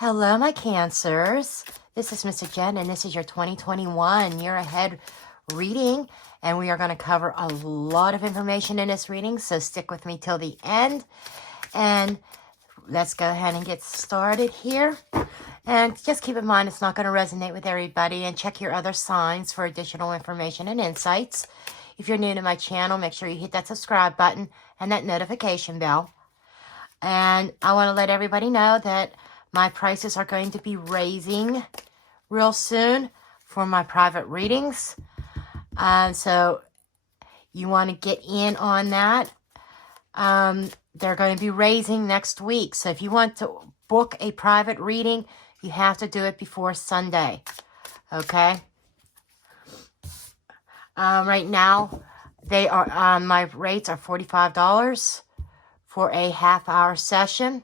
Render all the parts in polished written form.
Hello, my Cancers. This is Mr. Jenn, and this is your 2021 year ahead reading. And we are going to cover a lot of information in this reading, so stick with me till the end. And let's go ahead and get started here. And just keep in mind, it's not going to resonate with everybody. And check your other signs for additional information and insights. If you're new to my channel, make sure you hit that subscribe button and that notification bell. And I want to let everybody know that my prices are going to be raising real soon for my private readings. So you want to get in on that. They're going to be raising next week. So if you want to book a private reading, you have to do it before Sunday. Okay? Right now, they are my rates are $45 for a half-hour session.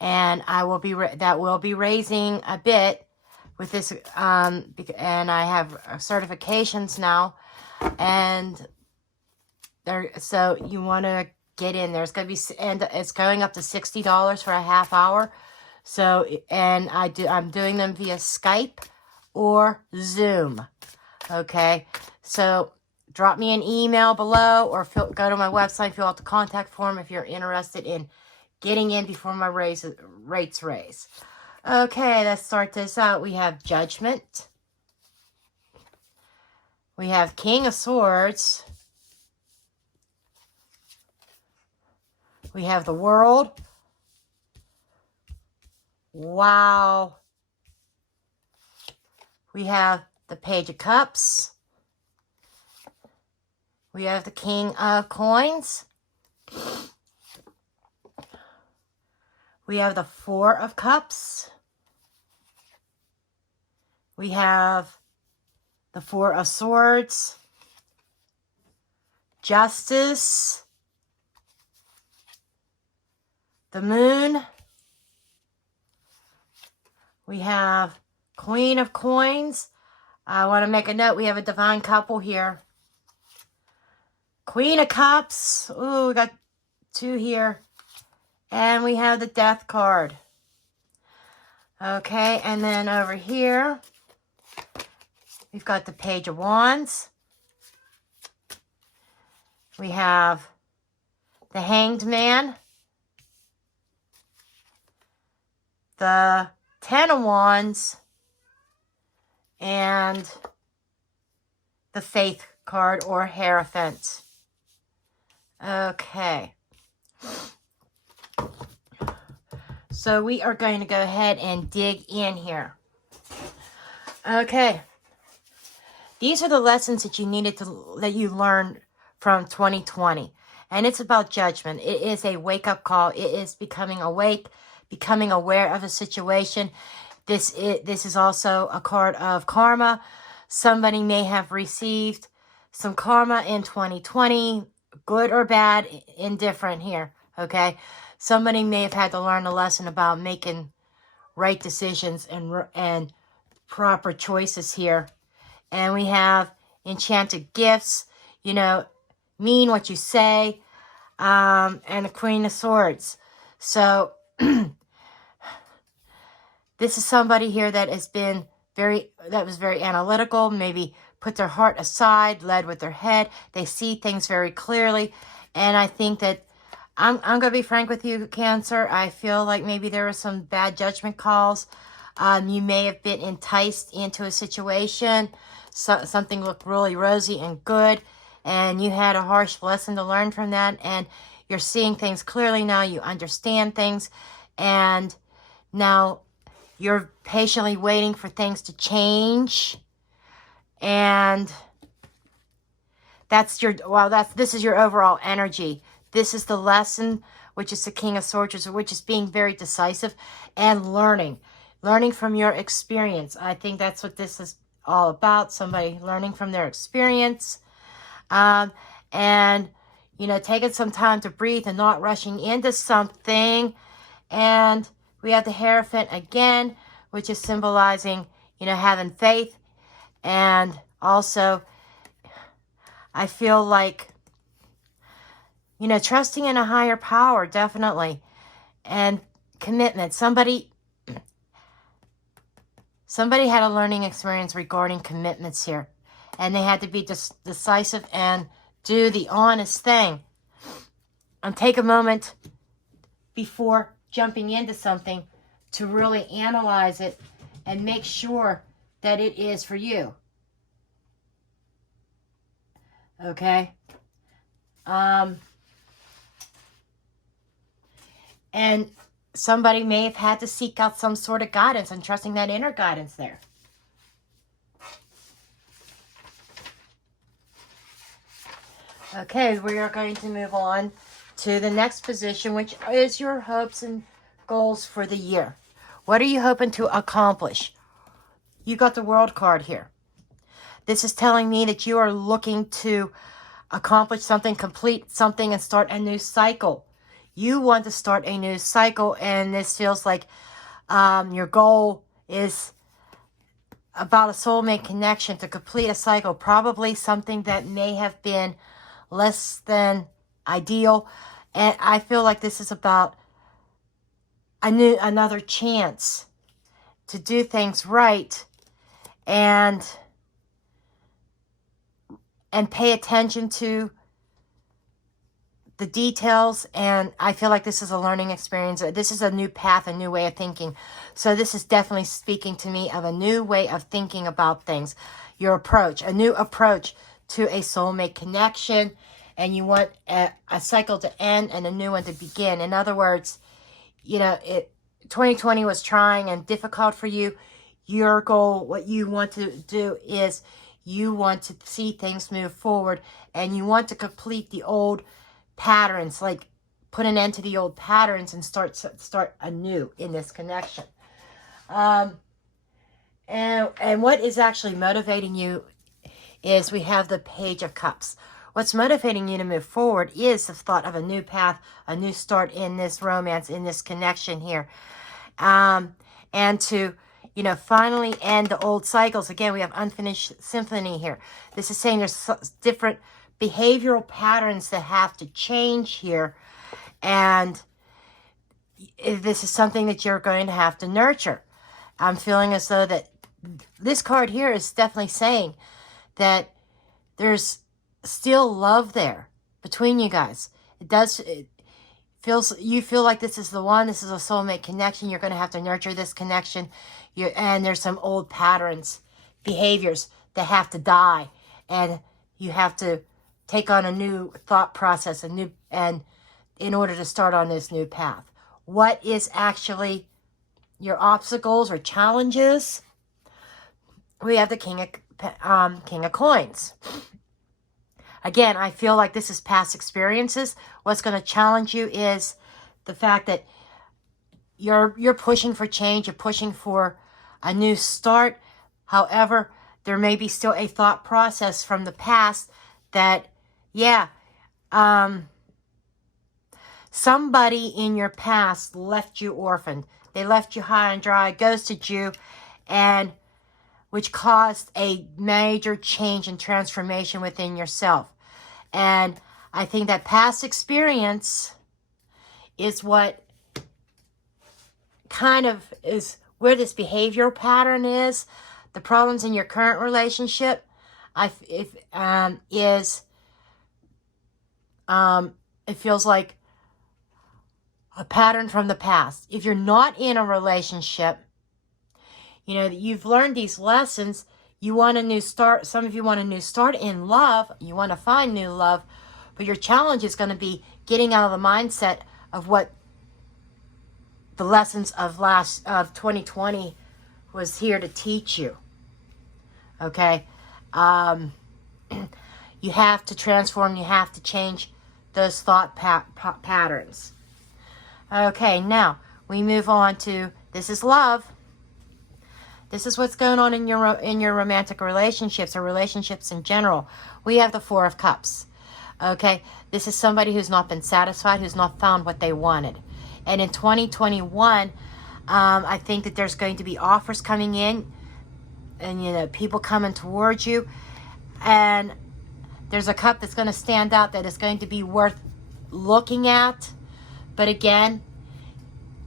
And I will be that will be raising a bit with this, and I have certifications now, and there. So you want to get in. There's going to be, and it's going up to $60 for a half hour. So, and I'm doing them via Skype or Zoom. Okay, so drop me an email below, or go to my website, fill out the contact form if you're interested in getting in before my rates raise. Okay, let's start this out. We have Judgment. We have King of Swords. We have the World. Wow. We have the Page of Cups. We have the King of Coins. We have the Four of Cups. We have the Four of Swords. Justice. The Moon. We have Queen of Coins. I want to make a note. We have a divine couple here. Queen of Cups. Ooh, we got two here. And we have the Death card. Okay, and then over here, we've got the Page of Wands. We have the Hanged Man. The Ten of Wands. And the Faith card or Hierophant. Okay. So we are going to go ahead and dig in here. Okay. These are the lessons that you learned from 2020. And it's about judgment. It is a wake-up call. It is becoming awake, becoming aware of a situation. This is also a card of karma. Somebody may have received some karma in 2020, good or bad, indifferent here, okay? Somebody may have had to learn a lesson about making right decisions and proper choices here. And we have Enchanted Gifts, mean what you say, and the Queen of Swords. So this is somebody here that was very analytical, maybe put their heart aside, led with their head. They see things very clearly. And I think that I'm going to be frank with you, Cancer. I feel like maybe there were some bad judgment calls. You may have been enticed into a situation. Something looked really rosy and good. And you had a harsh lesson to learn from that. And you're seeing things clearly now. You understand things. And now you're patiently waiting for things to change. And this is your overall energy. This is the lesson, which is the King of Swords, which is being very decisive and learning from your experience. I think that's what this is all about. Somebody learning from their experience, and taking some time to breathe and not rushing into something. And we have the Hierophant again, which is symbolizing, having faith, and also I feel like, trusting in a higher power, definitely. And commitment. Somebody had a learning experience regarding commitments here. And they had to be decisive and do the honest thing. And take a moment before jumping into something to really analyze it and make sure that it is for you. Okay? And somebody may have had to seek out some sort of guidance and trusting that inner guidance there. Okay, we are going to move on to the next position, which is your hopes and goals for the year. What are you hoping to accomplish? You got the World card here. This is telling me that you are looking to accomplish something, complete something, and start a new cycle. You want to start a new cycle, and this feels like your goal is about a soulmate connection to complete a cycle. Probably something that may have been less than ideal. And I feel like this is about another chance to do things right and pay attention to the details. And I feel like this is a learning experience. This is a new path, a new way of thinking. So this is definitely speaking to me of a new way of thinking about things. Your approach, a new approach to a soulmate connection. And you want a cycle to end and a new one to begin. In other words, 2020 was trying and difficult for you. Your goal, what you want to do is you want to see things move forward, and you want to complete the old patterns, like put an end to the old patterns and start anew in this connection. And what is actually motivating you is we have the Page of Cups. What's motivating you to move forward is the thought of a new path, a new start in this romance, in this connection here. And to, finally end the old cycles. Again, we have unfinished symphony here. This is saying there's different behavioral patterns that have to change here. And this is something that you're going to have to nurture. I'm feeling as though that this card here is definitely saying that there's still love there between you guys. You feel like this is the one. This is a soulmate connection. You're going to have to nurture this connection. And there's some old patterns, behaviors that have to die, and you have to take on a new thought process, and in order to start on this new path. What is actually your obstacles or challenges? We have the King of Coins. Again, I feel like this is past experiences. What's going to challenge you is the fact that you're pushing for change. You're pushing for a new start. However, there may be still a thought process from the past that, somebody in your past left you orphaned. They left you high and dry, ghosted you, and which caused a major change and transformation within yourself. And I think that past experience is what kind of is where this behavioral pattern is. The problems in your current relationship it feels like a pattern from the past. If you're not in a relationship, you've learned these lessons. You want a new start. Some of you want a new start in love. You want to find new love. But your challenge is going to be getting out of the mindset of what the lessons of 2020 was here to teach you. Okay? You have to transform. You have to change those thought patterns. Okay, now we move on to, this is love. This is what's going on in your romantic relationships or relationships in general. We have the Four of Cups. Okay, this is somebody who's not been satisfied, who's not found what they wanted. And in 2021, I think that there's going to be offers coming in, and people coming towards you, and there's a cup that's going to stand out that is going to be worth looking at. But again,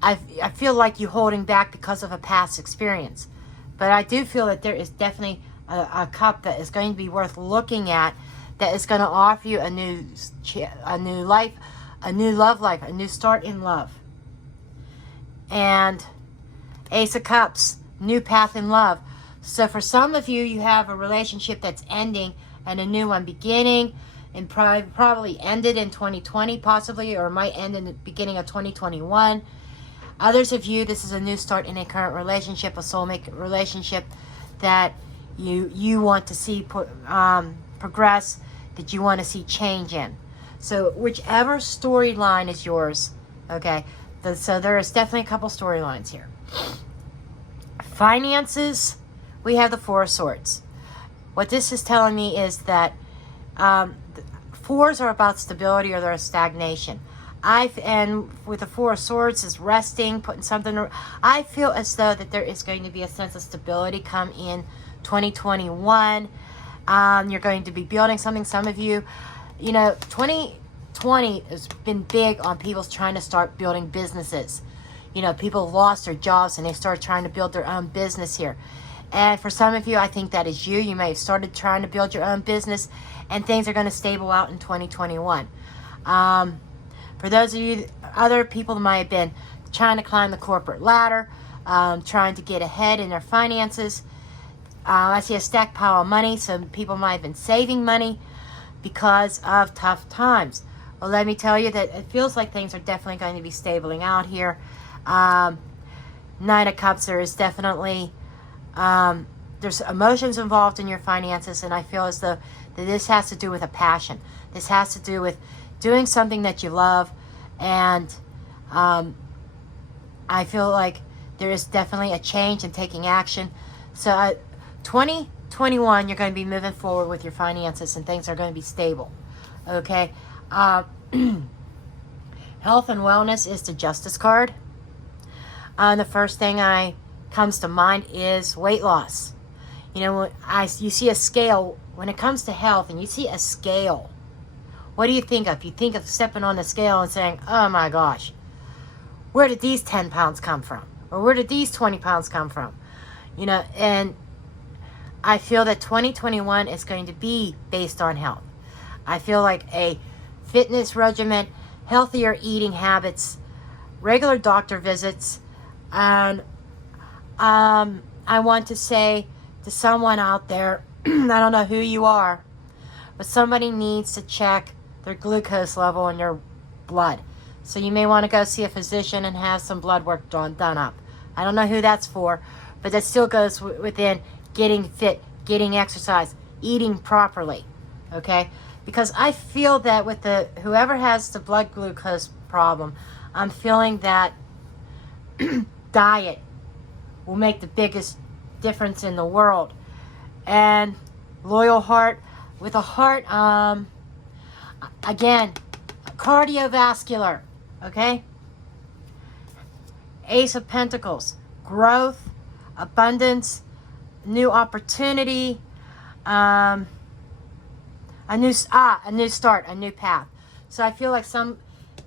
I feel like you holding back because of a past experience. But I do feel that there is definitely a cup that is going to be worth looking at, that is going to offer you a new life, a new love life, a new start in love. And Ace of Cups, new path in love. So for some of you, you have a relationship that's ending and a new one beginning, and probably ended in 2020 possibly, or might end in the beginning of 2021. Others of you, this is a new start in a current relationship, a soulmate relationship that you want to see progress, that you want to see change in. So whichever storyline is yours, okay? So there is definitely a couple storylines here. Finances, we have the Four of Swords. What this is telling me is that fours are about stability, or they're a stagnation. And with the Four of Swords is resting, putting something. I feel as though that there is going to be a sense of stability come in 2021. You're going to be building something. Some of you, 2020 has been big on people trying to start building businesses. People lost their jobs and they started trying to build their own business here. And for some of you, I think that is you. You may have started trying to build your own business, and things are going to stable out in 2021. For those of you, other people might have been trying to climb the corporate ladder, trying to get ahead in their finances. I see a stacked pile of money. Some people might have been saving money because of tough times. Well, let me tell you that it feels like things are definitely going to be stabling out here. Nine of Cups, there is definitely, there's emotions involved in your finances, and I feel as though that this has to do with a passion. This has to do with doing something that you love, and I feel like there is definitely a change in taking action. So 2021, you're going to be moving forward with your finances, and things are going to be stable. Okay. Health and wellness is the Justice card. The first thing comes to mind is weight loss. You see a scale when it comes to health, and you see a scale. What do you think of? You think of stepping on the scale and saying, "Oh my gosh, where did these 10 pounds come from? Or where did these 20 pounds come from?" And I feel that 2021 is going to be based on health. I feel like a fitness regimen, healthier eating habits, regular doctor visits, and I want to say to someone out there, I don't know who you are, but somebody needs to check their glucose level in your blood. So you may want to go see a physician and have some blood work done up. I don't know who that's for, but that still goes within getting fit, getting exercise, eating properly, okay? Because I feel that with whoever has the blood glucose problem, I'm feeling that diet will make the biggest difference in the world. And loyal heart, with a heart, again, cardiovascular, okay? Ace of Pentacles, growth, abundance, new opportunity, a new start, a new path. So I feel like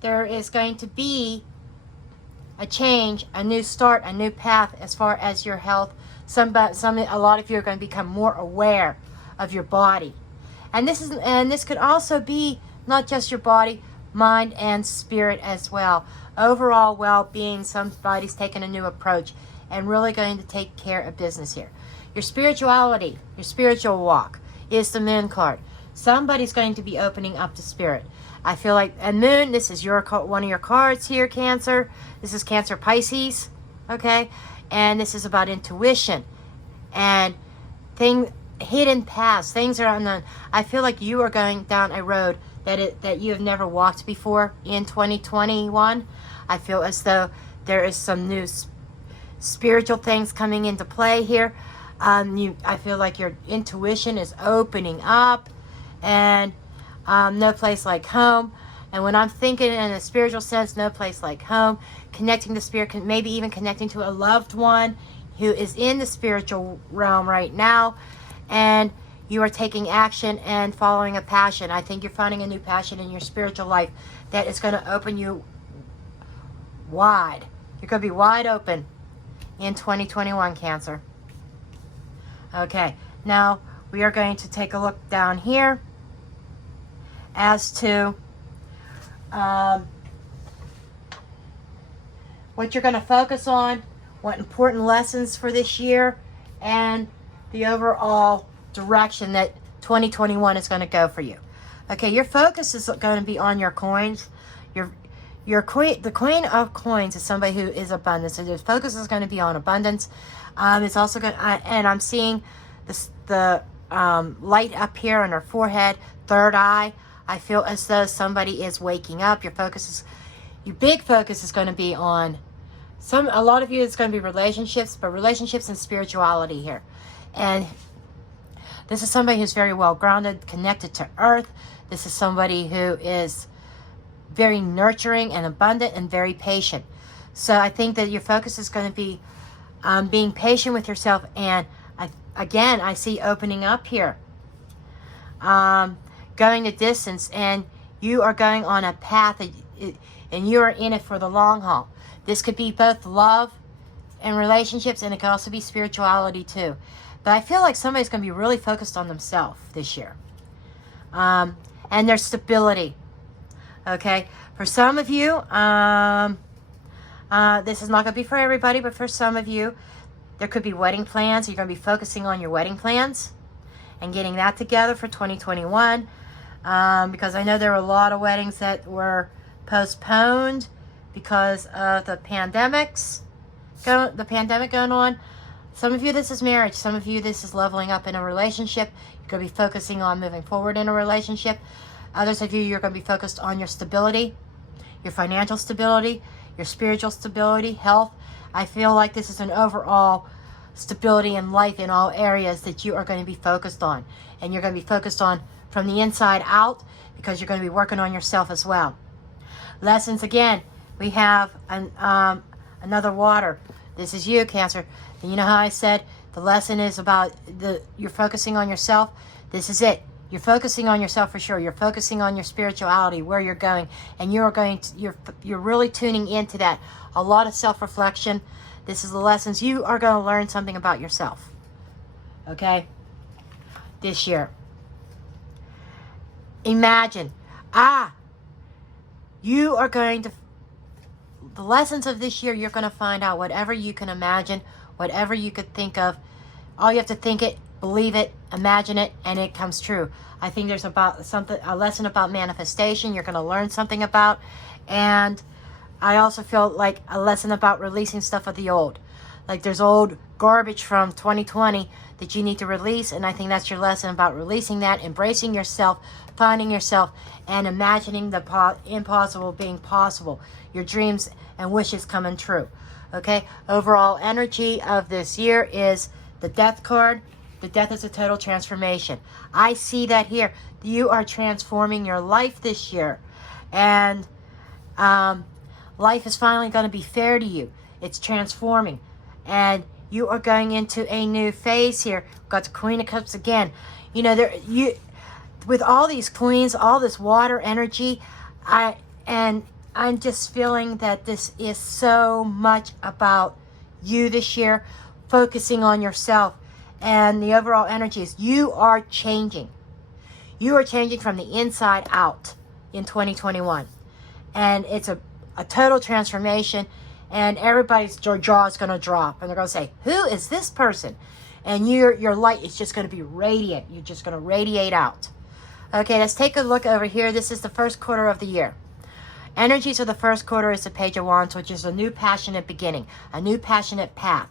there is going to be a change, a new start, a new path as far as your health. A lot of you are going to become more aware of your body, and this could also be not just your body, mind, and spirit as well. Overall well-being. Somebody's taking a new approach and really going to take care of business here. Your spirituality, your spiritual walk is the Moon card. Somebody's going to be opening up to spirit. I feel like, and Moon, this is one of your cards here, Cancer. This is Cancer Pisces, okay? And this is about intuition and hidden paths. Things are unknown. I feel like you are going down a road that you have never walked before in 2021. I feel as though there is some new spiritual things coming into play here. I feel like your intuition is opening up, and no place like home. And when I'm thinking in a spiritual sense, no place like home, connecting to spirit, maybe even connecting to a loved one who is in the spiritual realm right now, and you are taking action and following a passion. I think you're finding a new passion in your spiritual life that is going to open you wide. You're going to be wide open in 2021, Cancer. Okay, now we are going to take a look down here as to what you're going to focus on, what important lessons for this year, and the overall direction that 2021 is going to go for you. Okay, your focus is going to be on your coins. The queen of coins is somebody who is abundant. So the focus is going to be on abundance. It's also going, and I'm seeing the light up here on her forehead, third eye. I feel as though somebody is waking up. Your big focus is going to be on a lot of you. It's going to be relationships, but relationships and spirituality here. And this is somebody who's very well grounded, connected to earth. This is somebody who is very nurturing and abundant and very patient. So I think that your focus is going to be being patient with yourself. And I see opening up here, going the distance, and you are going on a path, and you are in it for the long haul. This could be both love and relationships, and it could also be spirituality too. But I feel like somebody's going to be really focused on themselves this year, and their stability. Okay, for some of you, this is not going to be for everybody, but for some of you, there could be wedding plans. You're going to be focusing on your wedding plans and getting that together for 2021, because I know there were a lot of weddings that were postponed because of the pandemic going on. Some of you, this is marriage. Some of you, this is leveling up in a relationship. You're going to be focusing on moving forward in a relationship. Others of you, you're going to be focused on your stability, your financial stability, your spiritual stability, health. I feel like this is an overall stability in life in all areas that you are going to be focused on. And you're going to be focused on from the inside out, because you're going to be working on yourself as well. Lessons, again, we have another water. This is you, Cancer. And you know how I said the lesson is about you're focusing on yourself? This is it. You're focusing on yourself for sure. You're focusing on your spirituality, where you're going, and you're really tuning into that. A lot of self-reflection. This is the lessons. You are going to learn something about yourself. Okay? This year. Imagine. You are going to, the lessons of this year, you're going to find out whatever you can imagine, whatever you could think of. All you have to think it, believe it, imagine it, and it comes true. I think there's a lesson about manifestation you're going to learn something about. And I also feel like a lesson about releasing stuff of the old. Like there's old garbage from 2020 that you need to release. And I think that's your lesson about releasing that, embracing yourself, finding yourself, and imagining the impossible being possible. Your dreams and wishes coming true. Okay? Overall energy of this year is the Death card. The Death is a total transformation. I see that here. You are transforming your life this year. And life is finally going to be fair to you. It's transforming. And you are going into a new phase here. We've got the Queen of Cups again. You know, with all these queens, all this water energy, I'm just feeling that this is so much about you this year, focusing on yourself. And the overall energy is you are changing. You are changing from the inside out in 2021. And it's a total transformation. And everybody's jaw is going to drop. And they're going to say, who is this person? And your light is just going to be radiant. You're just going to radiate out. Okay, let's take a look over here. This is the first quarter of the year. Energies of the first quarter is the Page of Wands, which is a new passionate beginning. A new passionate path.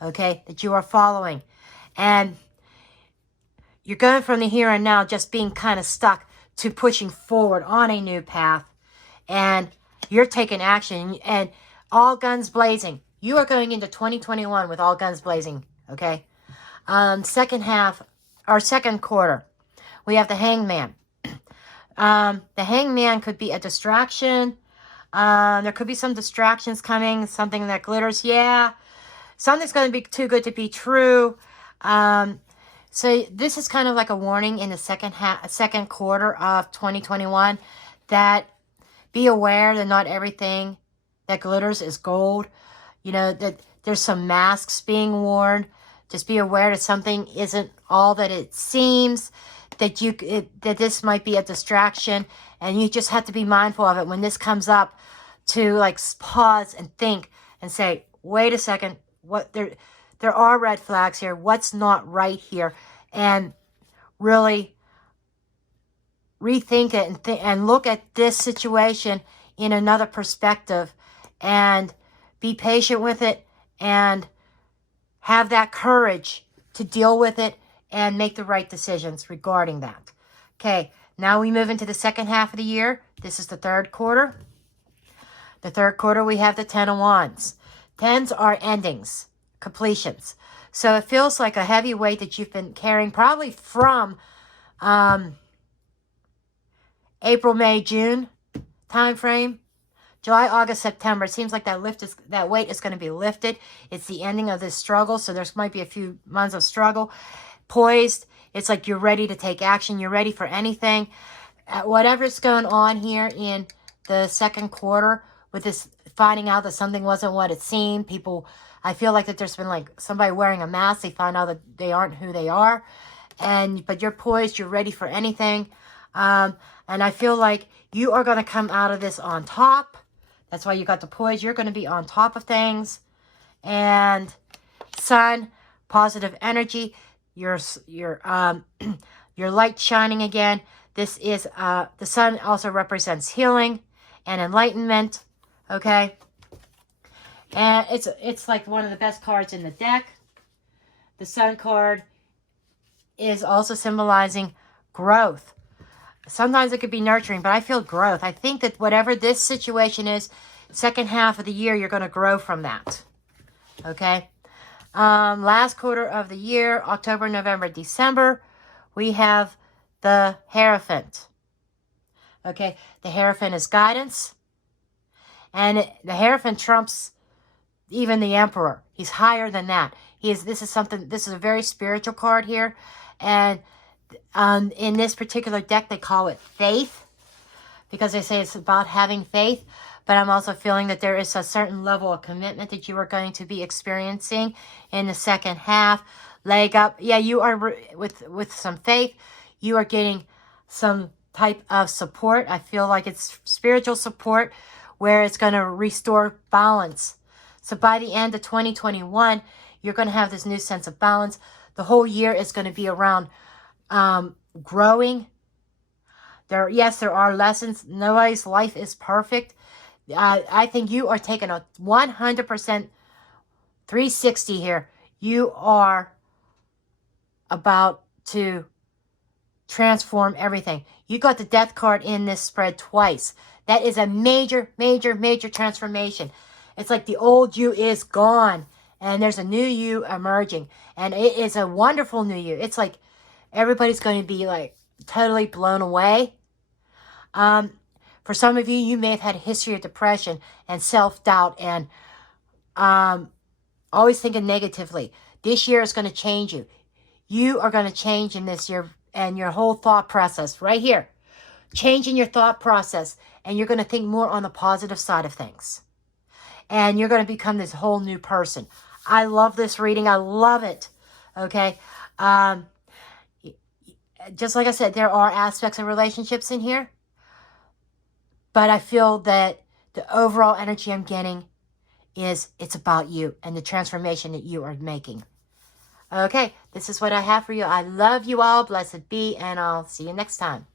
Okay, that you are following. And you're going from the here and now, just being kind of stuck, to pushing forward on a new path. And you're taking action, and all guns blazing. You are going into 2021 with all guns blazing, okay? Second half, or second quarter, we have the Hangman. The Hangman could be a distraction. There could be some distractions coming, something that glitters. Yeah, something's going to be too good to be true. So this is kind of like a warning in the second quarter of 2021 that be aware that not everything that glitters is gold. You know, that there's some masks being worn. Just be aware that something isn't all that it seems, that that this might be a distraction, and you just have to be mindful of it when this comes up, to like pause and think and say, wait a second, what there are red flags here. What's not right here? And really rethink it and look at this situation in another perspective, and be patient with it, and have that courage to deal with it and make the right decisions regarding that. Okay, now we move into the second half of the year. This is the third quarter. The third quarter, we have the 10 of Wands. 10s are endings, completions. So it feels like a heavy weight that you've been carrying probably from April, May, June time frame. July, August, September. It seems like that weight is going to be lifted. It's the ending of this struggle. So there might be a few months of struggle. Poised. It's like you're ready to take action. You're ready for anything. Whatever's going on here in the second quarter with this finding out that something wasn't what it seemed. People, I feel like that there's been like somebody wearing a mask. They find out that they aren't who they are. But you're poised. You're ready for anything. And I feel like you are going to come out of this on top. That's why you got the poise. You're going to be on top of things. And sun, positive energy. Your light shining again. This is, the sun also represents healing and enlightenment. Okay. And it's like one of the best cards in the deck. The sun card is also symbolizing growth. Sometimes it could be nurturing, but I feel growth. I think that whatever this situation is, second half of the year, you're going to grow from that. Okay? Last quarter of the year, October, November, December, we have the Hierophant. Okay? The Hierophant is guidance. And the Hierophant trumps even the Emperor. He's higher than that. This is a very spiritual card here. And in this particular deck, they call it faith, because they say it's about having faith. But I'm also feeling that there is a certain level of commitment that you are going to be experiencing in the second half. Leg up. Yeah, you are with some faith. You are getting some type of support. I feel like it's spiritual support where it's going to restore balance. So by the end of 2021, you're going to have this new sense of balance. The whole year is going to be around growing. There are lessons. Nobody's life is perfect. I think you are taking a 100% 360 here. You are about to transform everything. You got the death card in this spread twice. That is a major, major, major transformation. It's like the old you is gone, and there's a new you emerging. And it is a wonderful new you. It's like everybody's going to be like totally blown away. For some of you, you may have had a history of depression and self-doubt and always thinking negatively. This year is going to change you. You are going to change in this year, and your whole thought process right here. Changing your thought process, and you're going to think more on the positive side of things. And you're going to become this whole new person. I love this reading. I love it. Okay. Just like I said, there are aspects of relationships in here. But I feel that the overall energy I'm getting is it's about you and the transformation that you are making. Okay, this is what I have for you. I love you all. Blessed be, and I'll see you next time.